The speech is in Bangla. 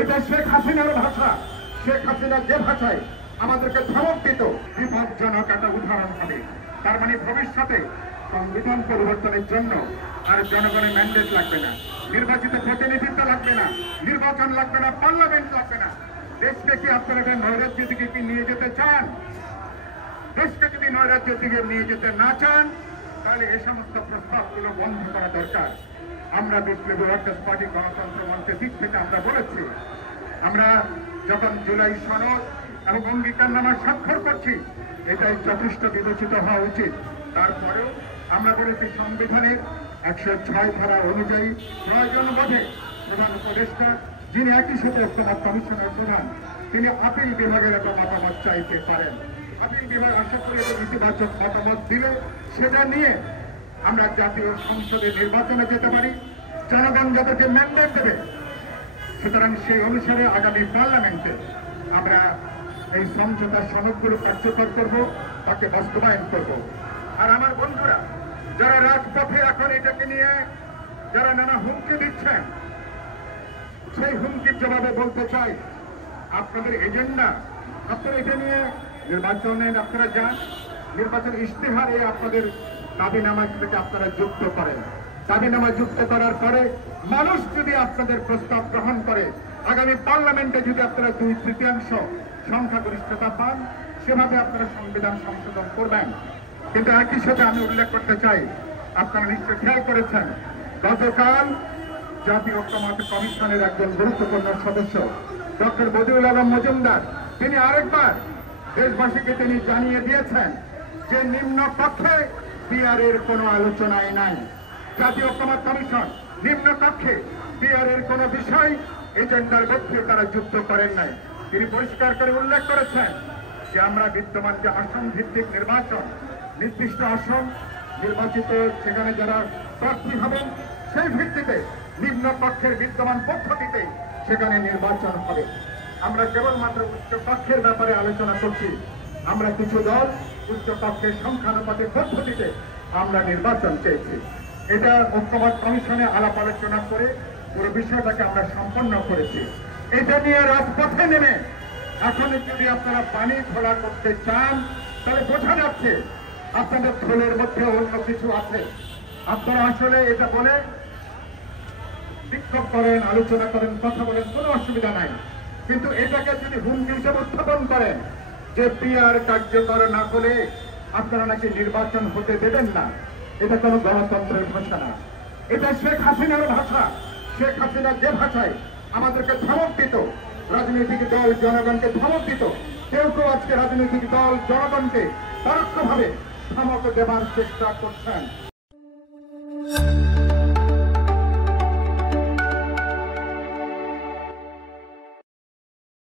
এটা শেখ হাসিনার ভাষা। শেখ হাসিনা যে ভাষায় আমাদেরকে ধমক দিত, বিপজ্জনক একটা উদাহরণ হবে। তার মানে ভবিষ্যতে সংবিধান পরিবর্তনের জন্য আর জনগণের ম্যান্ডেট লাগবে না, নির্বাচিত প্রতিনিধিত্ব লাগবে না, নির্বাচন লাগবে না, পার্লামেন্ট লাগবে না। দেশকে কি আপনারা নৈরাজ্যের দিকে কি নিয়ে যেতে চান? দেশকে যদি নৈরাজ্যের দিকে নিয়ে যেতে না চান, তাহলে এই সমস্ত প্রস্তাবগুলো বন্ধ করা দরকার। আমরা বিপ্লবী ওয়ার্কার্স পার্টি গণতন্ত্র মঞ্চের দিক থেকে আমরা বলেছি, আমরা যখন জুলাই সনদ এবং অঙ্গীকারনামা স্বাক্ষর করছি, এটাই যথেষ্ট বিবেচিত হওয়া উচিত। তারপরেও আমরা বলেছি সংবিধানের 106 ধারা অনুযায়ী প্রয়োজন বোধে প্রধান উপদেষ্টা, যিনি একই সাথে ঐক্যমত কমিশনের প্রধান, তিনি আপিল বিভাগের একটা মতামত চাইতে পারেন। আপিল বিভাগ আশা করি ইতিবাচক মতামত দিলে সেটা নিয়ে আমরা জাতীয় সংসদে নির্বাচনে যেতে পারি। জনগণ যাদেরকে ম্যান্ডেট দেবে, সুতরাং সেই অনুসারে আগামী পার্লামেন্টে আমরা এই সমঝোতার সনদগুলো কার্যকর করব, তাকে বাস্তবায়ন করব। আর আমার বন্ধুরা যারা রাজপথে এখন এটাকে নিয়ে যারা নানা হুমকি দিচ্ছেন, সেই হুমকির জবাবে বলতে চাই, আপনাদের এজেন্ডা, আপনারা এটা নিয়ে নির্বাচনে আপনারা যান, নির্বাচন ইশতেহারে আপনাদের দাবিনামা থেকে আপনারা যুক্ত করেন। দাবিনামা যুক্ত করার পরে মানুষ যদি আপনাদের প্রস্তাব গ্রহণ করে, আগামী পার্লামেন্টে যদি আপনারা 2/3 সংখ্যাগরিষ্ঠতা পান, সেভাবে আপনারা সংবিধান সংশোধন করবেন। কিন্তু একই সাথে আমি উল্লেখ করতে চাই, আপনারা নিশ্চয় খেয়াল করেছেন, গতকাল জাতীয় ঐক্যমত্য কমিশনের একজন গুরুত্বপূর্ণ সদস্য ডক্টর বদিউল আলম মজুমদার, তিনি আরেকবার দেশবাসীকে তিনি জানিয়ে দিয়েছেন যে নিম্ন কক্ষে পিআর এর কোনো আলোচনাই নাই। জাতীয় ঐক্যমত্য কমিশন নিম্ন কক্ষে পিআর এর কোনো বিষয় এজেন্ডার মধ্যে তারা যুক্ত করেন নাই। তিনি পরিষ্কার করে উল্লেখ করেছেন যে আমরা বিদ্যমান যে আসন ভিত্তিক নির্বাচন, নির্দিষ্ট আসন নির্বাচিত সেখানে যারা প্রার্থী হবেন, সেই ভিত্তিতে নিম্ন কক্ষের বিদ্যমান পদ্ধতিতে সেখানে নির্বাচন হবে। আমরা কেবলমাত্র উচ্চ কক্ষের ব্যাপারে আলোচনা করছি। আমরা কিছু দল উচ্চ কক্ষের সংখ্যানুপাতিক পদ্ধতিতে আমরা নির্বাচন চেয়েছি। এটা ঐক্যমত্য কমিশনে আলাপ আলোচনা করে পুরো বিষয়টাকে আমরা সম্পন্ন করেছি। এটা নিয়ে রাজপথে নেমে এখন যদি আপনারা পানি খোলা করতে চান, তাহলে বোঝা যাচ্ছে আপনাদের থলের মধ্যে অন্য কিছু আছে। আপনারা আসলে এটা বলে বিক্ষোভ করেন, আলোচনা করেন, কথা বলেন, কোনো অসুবিধা নাই। কিন্তু এটাকে যদি হুমকি হিসেবে উত্থাপন করেন যে পিআর কার্যকর না করে আপনারা নাকি নির্বাচন হতে দেবেন না, এটা কোনো গণতন্ত্রের ভাষা না, এটা শেখ হাসিনার ভাষা। শেখ হাসিনা যে ভাষায় আমাদেরকে ধমক দিত, রাজনৈতিক দল জনগণকে ধমক দিত, কেউ কেউ আজকে রাজনৈতিক দল জনগণকে পরোক্ষভাবে ধমক দেবার চেষ্টা করছেন।